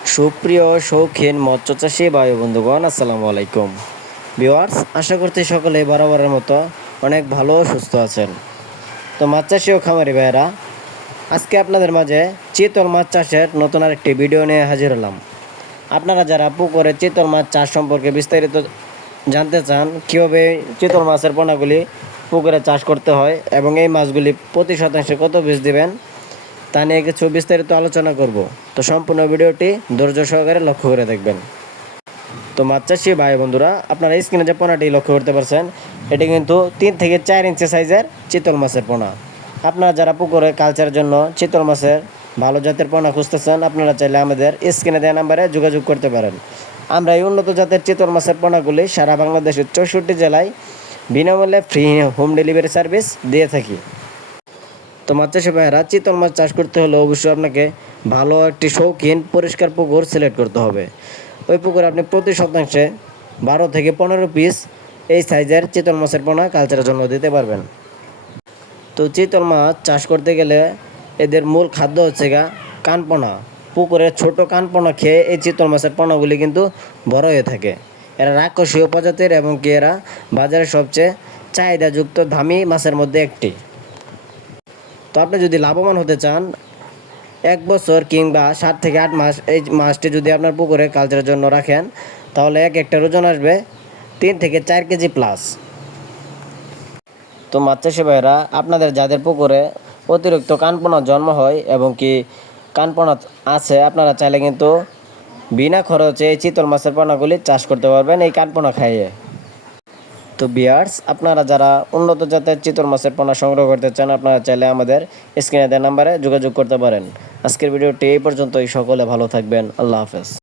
সুপ্রিয় শৌখিন মৎস্যচাষী ভাই বন্ধুগণ, আসসালামু আলাইকুম ভিউয়ার্স। আশা করছি সকলে বরাবরের মতো অনেক ভালো ও সুস্থ আছেন। তো মাছ চাষি ও খামারি ভাইয়েরা, আজকে আপনাদের মাঝে চিতল মাছ চাষের নতুন আরেকটি ভিডিও নিয়ে হাজির হলাম। আপনারা যারা পুকুরে চিতল মাছ চাষ সম্পর্কে বিস্তারিত জানতে চান, কীভাবে চিতল মাছের পোনাগুলি পুকুরে চাষ করতে হয় এবং এই মাছগুলি প্রতি শতাংশে কত বীজ দিবেন, তা নিয়ে কিছু বিস্তারিত আলোচনা করব। তো সম্পূর্ণ ভিডিওটি ধৈর্য সহকারে লক্ষ্য করে দেখবেন। তো মাছ চাষি ভাই বন্ধুরা, আপনারা স্ক্রিনে যে পোনাটি লক্ষ্য করতে পারছেন, এটি কিন্তু 3 থেকে 4 ইঞ্চি সাইজের চিতল মাছের পোনা। আপনারা যারা পুকুরে কালচারের জন্য চিতল মাছের ভালো জাতের পোনা খুঁজতেছেন, আপনারা চাইলে আমাদের স্ক্রিনে দেওয়া নাম্বারে যোগাযোগ করতে পারেন। আমরা এই উন্নত জাতের চিতল মাছের পোনাগুলি সারা বাংলাদেশের 64 জেলায় বিনামূল্যে ফ্রি হোম ডেলিভারি সার্ভিস দিয়ে থাকি। তো মাছ চাষি ভাইয়েরা, চিতল মাছ চাষ করতে হলে অবশ্যই আপনাকে ভালো একটি শৌখিন পরিষ্কার পুকুর সিলেক্ট করতে হবে। ওই পুকুরে আপনি প্রতি শতাংশে 12 থেকে 15 পিস এই সাইজের চিতল মাছের পোনা কালচারের জন্য দিতে পারবেন। তো চিতল মাছ চাষ করতে গেলে এদের মূল খাদ্য হচ্ছে কানপোনা। পুকুরে ছোট কানপোনা খেয়ে এই চিতল মাছের পোনাগুলি কিন্তু বড় হয়ে থাকে। এরা রাক্ষসীয় প্রজাতির এবং কি এরা বাজারে সবচেয়ে চাহিদাযুক্ত দামি মাছের মধ্যে একটি। তো আপনি যদি লাভবান হতে চান, 1 বছর কিংবা 7 থেকে 8 মাস এই মাছটি যদি আপনার পুকুরে কালচারের জন্য রাখেন, তাহলে এক একটা ওজন আসবে 3 থেকে 4 কেজি প্লাস। তো মাছ চাষি ভাইয়েরা, আপনাদের যাদের পুকুরে অতিরিক্ত কানপোনা জন্ম হয় এবং কি কানপোনা আছে, আপনারা চাইলে কিন্তু বিনা খরচে এই চিতল মাছের পোনাগুলি চাষ করতে পারবেন এই কানপোনা খাইয়ে। তো ভিউয়ার্স, আপনারা যারা উন্নত জাতের চিতল মাছের পোনা সংগ্রহ করতে চান, আপনারা চাইলে আমাদের স্ক্রিনে দেওয়া নাম্বারে যোগাযোগ করতে পারেন। আজকের ভিডিওটি এই পর্যন্তই। সকলে ভালো থাকবেন। আল্লাহ হাফেজ।